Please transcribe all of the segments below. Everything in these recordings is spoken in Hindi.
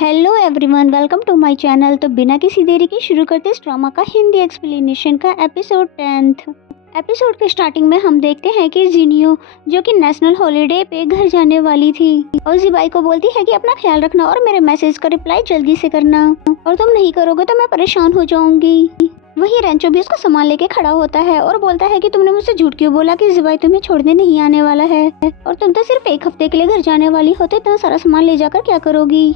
Hello everyone, welcome to my channel. तो बिना किसी देरी के शुरू करते इस ड्रामा का हिंदी एक्सप्लेनेशन का एपिसोड 10th। एपिसोड के स्टार्टिंग में हम देखते हैं कि जिनियो जो कि नेशनल हॉलिडे पे घर जाने वाली थी और जिबाई को बोलती है कि अपना ख्याल रखना और मेरे मैसेज का रिप्लाई जल्दी से करना, और तुम नहीं करोगे तो मैं परेशान हो जाऊंगी। वही रेंचो भी उसका सामान लेके खड़ा होता है और बोलता है कि तुमने मुझसे झूठ क्यों बोला कि जिबाई तुम्हें छोड़ने नहीं आने वाला है, और तुम तो सिर्फ एक हफ्ते के लिए घर जाने वाली हो, तो इतना सारा सामान ले जाकर क्या करोगी।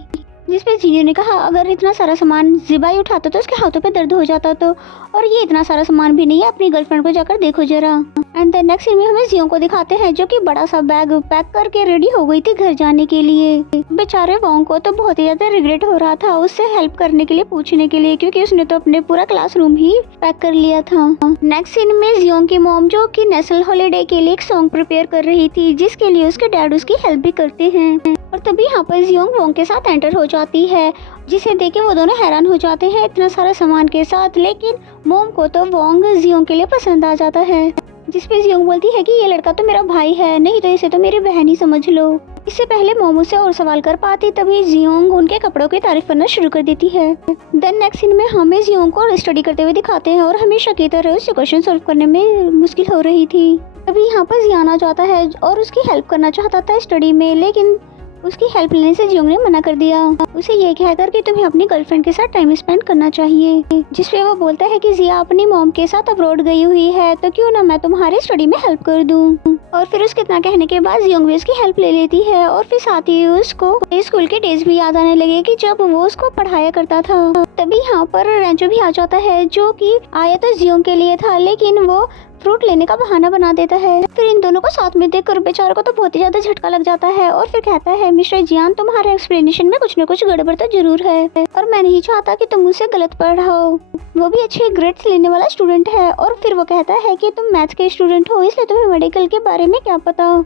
जिसपे जिनियो ने कहा अगर इतना सारा सामान जिबाई उठाता तो उसके हाथों पे दर्द हो जाता, तो और ये इतना सारा सामान भी नहीं है, अपनी गर्लफ्रेंड को जाकर देखो जरा। एंड देन नेक्स्ट सीन में हमें जियो को दिखाते हैं जो कि बड़ा सा बैग पैक करके रेडी हो गई थी घर जाने के लिए। बेचारे वोंग को तो बहुत ही ज्यादा रिग्रेट हो रहा था उससे हेल्प करने के लिए, पूछने के लिए, क्योंकि उसने तो अपने पूरा क्लासरूम ही पैक कर लिया था। नेक्स्ट सीन में जियो की मॉम जो कि नेशनल हॉलीडे के लिए एक सॉन्ग प्रिपेयर कर रही थी जिसके लिए उसके डैड उसकी हेल्प भी करते हैं, और तभी यहाँ पर जियो वोंग के साथ एंटर हो जाती है, जिसे देख के वो दोनों हैरान हो जाते हैं इतना सारा सामान के साथ। लेकिन मोम को तो वोंग जियो के लिए पसंद आ जाता है, जिसपे जियो बोलती है कि ये लड़का तो मेरा भाई है, नहीं तो इसे तो मेरी बहन ही समझ लो। इससे पहले मोम उससे और सवाल कर पाती तभी जियोंग उनके कपड़ों की तारीफ करना शुरू कर देती है। देन नेक्स्ट सीन में हमें जियोंग को स्टडी करते हुए दिखाते हैं और हमेशा की तरह उसे क्वेश्चन सॉल्व करने में मुश्किल हो रही थी। तभी यहाँ पर जियान आ जाता है और उसकी हेल्प करना चाहता था स्टडी में, लेकिन उसकी हेल्प लेने से जियोंग ने मना कर दिया, उसे ये कहकर कि तुम्हें अपनी गर्लफ्रेंड के साथ टाइम स्पेंड करना चाहिए। जिसपे वो बोलता है कि जिया अपनी मॉम के साथ अब्रॉड गई हुई है, तो क्यों ना मैं तुम्हारी स्टडी में हेल्प कर दूं। और फिर उसके इतना कहने के बाद जियोंग भी उसकी हेल्प ले लेती है, और फिर साथ ही उसको स्कूल के डेज भी याद आने लगे कि जब वो उसको पढ़ाया करता था। तभी यहाँ पर रेंचो भी आ जाता है जो कि आया तो जियोंग के लिए था, लेकिन वो फ्रूट लेने का बहाना बना देता है। फिर इन दोनों को साथ में देखकर बेचारे को तो बहुत ही ज्यादा झटका लग जाता है, और फिर कहता है मिस्टर जियान तुम्हारे एक्सप्लेनेशन में कुछ न कुछ गड़बड़ तो जरूर है, और मैं नहीं चाहता कि तुम मुझसे गलत पढ़ाओ। वो भी अच्छे ग्रेड्स लेने वाला स्टूडेंट है, और फिर वो कहता है कि तुम मैथ्स के स्टूडेंट हो इसलिए तुम्हें मेडिकल के बारे में क्या पता,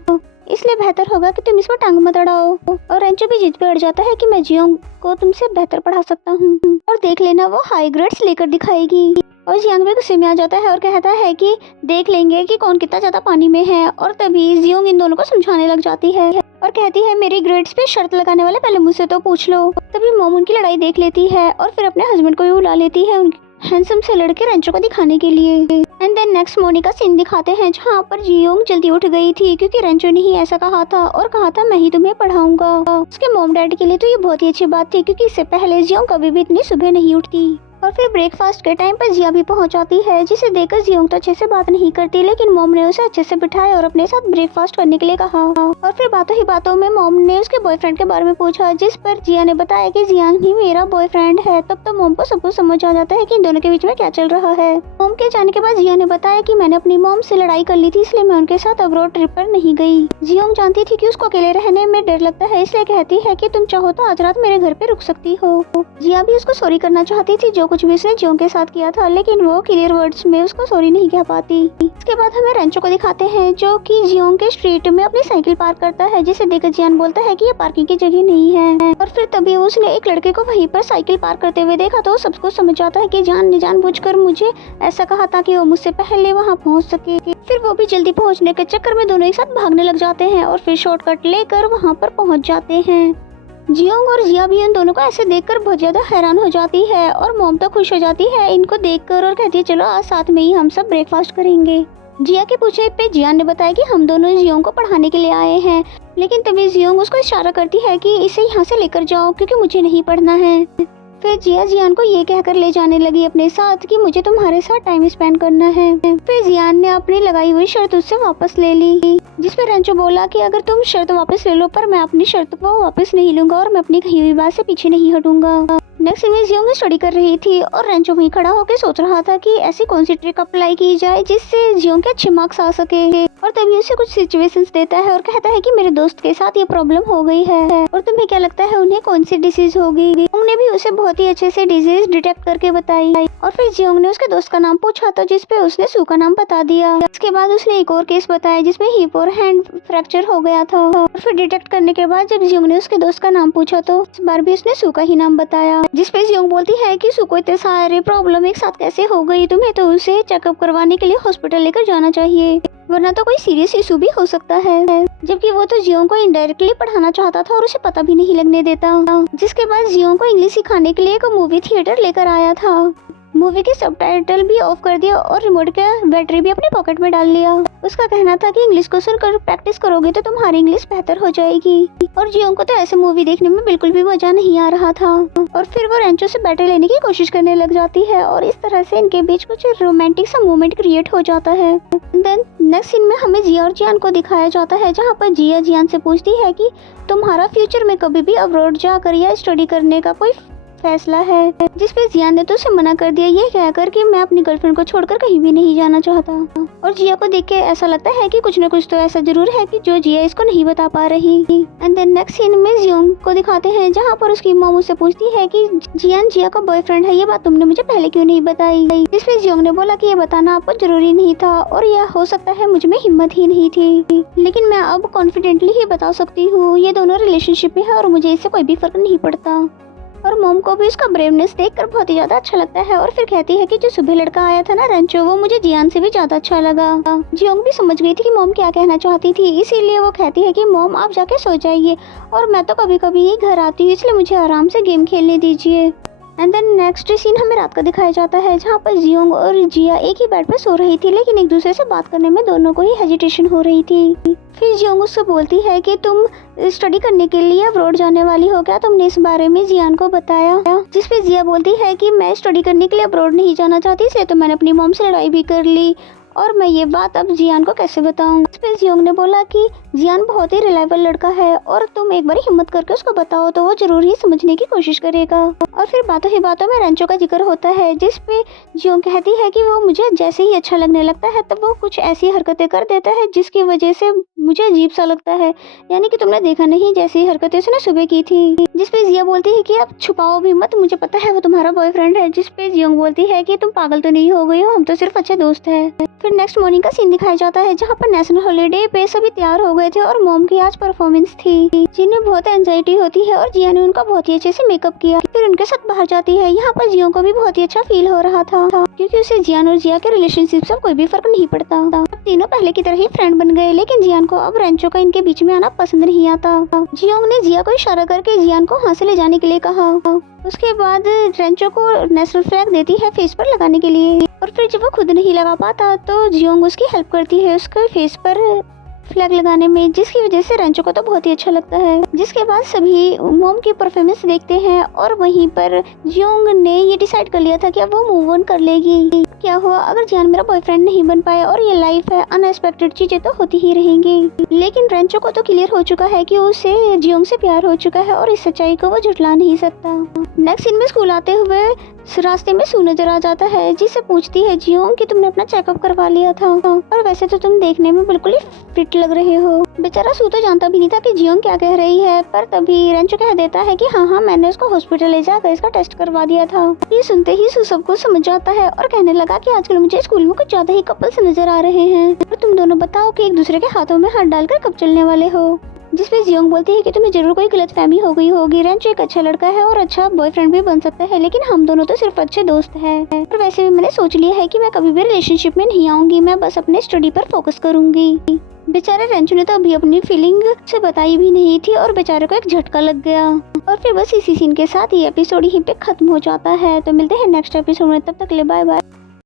इसलिए बेहतर होगा कि तुम इस पर टांग मत अड़ाओ। और रेंचो भी जिद पे अड़ जाता है कि मैं जियोंग को तुमसे बेहतर पढ़ा सकता हूँ, और देख लेना वो हाई ग्रेड्स लेकर दिखाएगी। और जियांग भी गुस्से में आ जाता है और कहता है कि देख लेंगे कि कौन कितना ज्यादा पानी में है। और तभी जियोंग इन दोनों को समझाने लग जाती है और कहती है मेरी ग्रेड्स पे शर्त लगाने वाले पहले मुझसे तो पूछ लो। तभी मोम उनकी लड़ाई देख लेती है और फिर अपने हस्बैंड को भी बुला लेती है हैंडसम से लड़के रेंचो को दिखाने के लिए। एंड देन नेक्स्ट मॉर्निंग का सीन दिखाते हैं जहाँ पर जियोंग जल्दी उठ गई थी क्योंकि रेंचो ने ही ऐसा कहा था और कहा था मैं ही तुम्हें पढ़ाऊंगा। उसके मॉम डैड के लिए तो ये बहुत ही अच्छी बात थी क्योंकि इससे पहले जियोंग कभी भी इतनी सुबह नहीं उठती। और फिर ब्रेकफास्ट के टाइम पर जिया भी पहुंच जाती है, जिसे देखकर जियोंग तो अच्छे से बात नहीं करती, लेकिन मॉम ने उसे अच्छे से बिठाया और अपने साथ ब्रेकफास्ट करने के लिए कहा। और फिर बातों ही बातों में मॉम ने उसके बॉयफ्रेंड के बारे में पूछा, जिस पर जिया ने बताया कि जियांग ही मेरा बॉयफ्रेंड है। तब तो मॉम को सब कुछ समझ आ जाता है कि इन दोनों के बीच में क्या चल रहा है। मॉम के जाने के बाद जिया ने बताया कि मैंने अपनी मॉम से लड़ाई कर ली थी, इसलिए मैं उनके साथ अब्रॉड ट्रिप पर नहीं गई। जियोंग जानती थी कि उसको अकेले रहने में डर लगता है, इसलिए कहती है कि तुम चाहो तो आज रात मेरे घर पे रुक सकती हो। जिया भी उसको सॉरी करना चाहती थी जो कुछ भी उसने जियोंग के साथ किया था, लेकिन वो क्लियर वर्ड्स में उसको सॉरी नहीं कह पाती। इसके बाद हमें रेंचो को दिखाते हैं जो कि जियोंग के स्ट्रीट में अपनी साइकिल पार्क करता है, जिसे देखकर जियान बोलता है कि ये पार्किंग की जगह नहीं है। और फिर तभी उसने एक लड़के को वहीं पर साइकिल पार्क करते हुए देखा तो सब कुछ समझ जाता है कि जियान ने जानबूझकर मुझे ऐसा कहा था कि वो मुझसे पहले वहाँ पहुँच सके। फिर वो भी जल्दी पहुँचने के चक्कर में दोनों एक साथ भागने लग जाते हैं और फिर शॉर्टकट लेकर वहाँ पर पहुँच जाते हैं। जियोंग और जिया भी उन दोनों को ऐसे देखकर बहुत ज्यादा हैरान हो जाती है, और मॉम तो खुश हो जाती है इनको देखकर और कहती है चलो आज साथ में ही हम सब ब्रेकफास्ट करेंगे। जिया के पूछे पे जियान ने बताया कि हम दोनों जियोंग को पढ़ाने के लिए आए हैं, लेकिन तभी जियोंग उसको इशारा करती है कि इसे यहाँ से लेकर जाओ क्योंकि मुझे नहीं पढ़ना है। फिर जिया जियान को ये कहकर ले जाने लगी अपने साथ कि मुझे तुम्हारे साथ टाइम स्पेंड करना है। फिर जियान ने अपनी लगाई हुई शर्त उससे वापस ले ली, जिस पर रेंचो बोला कि अगर तुम शर्त वापस ले लो पर मैं अपनी शर्त को वापस नहीं लूंगा और मैं अपनी कही हुई बात से पीछे नहीं हटूंगा। नेक्स्ट में जियोंग स्टडी कर रही थी और रेंचो वहीं खड़ा होकर सोच रहा था कि ऐसी कौन सी ट्रिक अप्लाई की जाए जिससे जियोंग के अच्छे मार्क्स आ सके। और तभी उसे कुछ सिचुएशंस देता है और कहता है कि मेरे दोस्त के साथ ये प्रॉब्लम हो गई है, और तुम्हें क्या लगता है उन्हें कौन सी डिसीज होगी। उन्होंने भी उसे बहुत ही अच्छे से डिजीज डिटेक्ट करके बताई, और फिर जियोंग ने उसके दोस्त का नाम पूछा तो जिसपे उसने सू का नाम बता दिया। इसके बाद उसने एक और केस बताया जिसमें हिप और हैंड फ्रैक्चर हो गया था, और फिर डिटेक्ट करने के बाद जब जियोंग ने उसके दोस्त का नाम पूछा तो इस बार भी उसने सू का ही नाम बताया। जिसपे जियोंग बोलती है कि सू को इतने सारे प्रॉब्लम एक साथ कैसे हो गई, तुम्हें तो उसे चेकअप करवाने के लिए हॉस्पिटल लेकर जाना चाहिए, वरना तो कोई सीरियस इशू भी हो सकता है। जबकि वो तो जियोंग को इनडायरेक्टली पढ़ाना चाहता था और उसे पता भी नहीं लगने देता। जिसके बाद जियोंग को इंग्लिश सिखाने के लिए एक मूवी थिएटर लेकर आया था। मूवी के सबटाइटल भी ऑफ कर दिया और रिमोट का बैटरी भी अपने पॉकेट में डाल लिया। उसका कहना था कि इंग्लिश को सुनकर प्रैक्टिस करोगे तो तुम्हारी इंग्लिश बेहतर हो जाएगी। और जियोंग को तो ऐसे मूवी देखने में बिल्कुल भी मजा नहीं आ रहा था और फिर वो रेंचो से बैटरी लेने की कोशिश करने लग जाती है और इस तरह से इनके बीच कुछ रोमांटिक सा मोमेंट क्रिएट हो जाता है। देन नेक्स्ट सीन में हमें जिया और जियान को दिखाया जाता है, जहाँ पर जिया जियान से पूछती है कि तुम्हारा फ्यूचर में कभी भी अब्रॉड जाकर या स्टडी करने का कोई फैसला है, जिसपे जियान ने तो उसे मना कर दिया, ये कहकर कि मैं अपनी गर्लफ्रेंड को छोड़कर कहीं भी नहीं जाना चाहता। और जिया को देख के ऐसा लगता है कि कुछ न कुछ तो ऐसा जरूर है कि जो जिया इसको नहीं बता पा रही। एंड देन नेक्स्ट सीन में जियोंग को दिखाते हैं, जहाँ पर उसकी मॉम उससे पूछती है कि जियान जिया का बॉयफ्रेंड है, ये बात तुमने मुझे पहले क्यों नहीं बताई। जिसपे जियोंग ने बोला कि ये बताना आपको जरूरी नहीं था और यह हो सकता है मुझ में हिम्मत ही नहीं थी, लेकिन मैं अब कॉन्फिडेंटली ही बता सकती हूँ, ये दोनों रिलेशनशिप में है और मुझे इससे कोई भी फर्क नहीं पड़ता। और मॉम को भी उसका ब्रेवनेस देखकर बहुत ही ज्यादा अच्छा लगता है और फिर कहती है कि जो सुबह लड़का आया था ना रेंचो, वो मुझे जियान से भी ज्यादा अच्छा लगा। जियोंग भी समझ गई थी कि मॉम क्या कहना चाहती थी, इसीलिए वो कहती है कि मॉम आप जाके सो जाइए और मैं तो कभी कभी ही घर आती हूँ, इसलिए मुझे आराम से गेम खेलने दीजिए। एंड देन नेक्स्ट सीन हमें रात का दिखाया जाता है, जहाँ पर जियोंग और जिया एक ही बेड पर सो रही थी, लेकिन एक दूसरे से बात करने में दोनों को ही हेजिटेशन हो रही थी। फिर जियोंग उससे बोलती है कि तुम स्टडी करने के लिए अब्रॉड जाने वाली हो, क्या तुमने इस बारे में जियान को बताया। जिसपे जिया बोलती है कि मैं स्टडी करने के लिए अब्रॉड नहीं जाना चाहती, इसलिए तो मैंने अपनी मॉम से लड़ाई भी कर ली और मैं ये बात अब जियान को कैसे बताऊं। इस पे जियोंग ने बोला कि जियान बहुत ही रिलायबल लड़का है और तुम एक बार हिम्मत करके उसको बताओ तो वो जरूर ही समझने की कोशिश करेगा। और फिर बातों ही बातों में रेंचो का जिक्र होता है, जिस पे जियोंग कहती है कि वो मुझे जैसे ही अच्छा लगने लगता है तब वो कुछ ऐसी हरकतें कर देता है जिसकी वजह से मुझे अजीब सा लगता है, यानी कि तुमने देखा नहीं जैसी हरकतें उसने सुबह की थी। जिसपे जिया बोलती है कि अब छुपाओ भी मत, मुझे पता है वो तुम्हारा बॉयफ्रेंड है। जिसपे जियोंग बोलती है कि तुम पागल तो नहीं हो गई हो, हम तो सिर्फ अच्छे दोस्त हैं। फिर नेक्स्ट मॉर्निंग का सीन दिखाया जाता है, जहाँ पर नेशनल हॉलीडे पे सभी तैयार हो गए थे और मॉम की आज परफॉर्मेंस थी, जिन्हें बहुत एंजाइटी होती है और जिया ने उनका बहुत ही अच्छे से मेकअप किया। फिर उनके साथ बाहर जाती है, यहाँ पर जियों को भी बहुत ही अच्छा फील हो रहा था क्योंकि उसे जियान और जिया के रिलेशनशिप से कोई भी फर्क नहीं पड़ता। अब तीनों पहले की तरह ही फ्रेंड बन गए, लेकिन जियान को अब रेंचो का इनके बीच में आना पसंद नहीं आता। जियोंग ने जिया को इशारा करके जियान को हाथ से ले जाने के लिए कहा। उसके बाद रेंचो को नेशनल फ्लैग देती है फेस पर लगाने के लिए और फिर जब वो खुद नहीं लगा पाता तो जियोंग उसकी हेल्प करती है उसके फेस पर फ्लैग लगाने में, जिसकी वजह से रेंचो को तो बहुत ही अच्छा लगता है। जिसके बाद सभी मॉम की परफॉर्मेंस देखते हैं और वहीं पर जियोंग ने ये डिसाइड कर लिया था कि अब वो मूव ऑन कर लेगी। क्या हुआ अगर जियान मेरा बॉयफ्रेंड नहीं बन पाया, और ये लाइफ है, अनएक्सपेक्टेड चीजें तो होती ही रहेंगी। लेकिन रेंचो को तो क्लियर हो चुका है कि उसे जियोंग से प्यार हो चुका है और इस सच्चाई को वो झुठला नहीं सकता। नेक्स्ट सीन में स्कूल आते हुए रास्ते में सू नजर आ जाता है, जिससे पूछती है जियोंग कि तुमने अपना चेकअप करवा लिया था और वैसे तो तुम देखने में बिल्कुल ही फिट लग रहे हो। बेचारा सू तो जानता भी नहीं था कि जियोंग क्या कह रही है, पर तभी रेंचो कह देता है कि हाँ मैंने उसको हॉस्पिटल ले जाकर इसका टेस्ट करवा दिया था। ये सुनते ही सू सब कुछ समझ जाता है और कहने लगा कि आजकल मुझे स्कूल में कुछ ज्यादा ही कपल्स नजर आ रहे हैं और तुम दोनों बताओ कि एक दूसरे के हाथों में हाथ डालकर कब चलने वाले हो। जिसपे जियोंग बोलती है कि तुम्हें जरूर कोई गलतफहमी हो गई होगी, रेंचो एक अच्छा लड़का है और अच्छा बॉयफ्रेंड भी बन सकता है, लेकिन हम दोनों तो सिर्फ अच्छे दोस्त हैं। और वैसे भी मैंने सोच लिया है कि मैं कभी भी रिलेशनशिप में नहीं आऊंगी, मैं बस अपने स्टडी पर फोकस करूंगी। बेचारे रेंचो ने तो अभी अपनी फीलिंग से बताई भी नहीं थी और बेचारे को एक झटका लग गया। और फिर बस इसी सीन के साथ ये एपिसोड यहीं पे खत्म हो जाता है। तो मिलते हैं नेक्स्ट एपिसोड में, तब तक ले बाय बाय।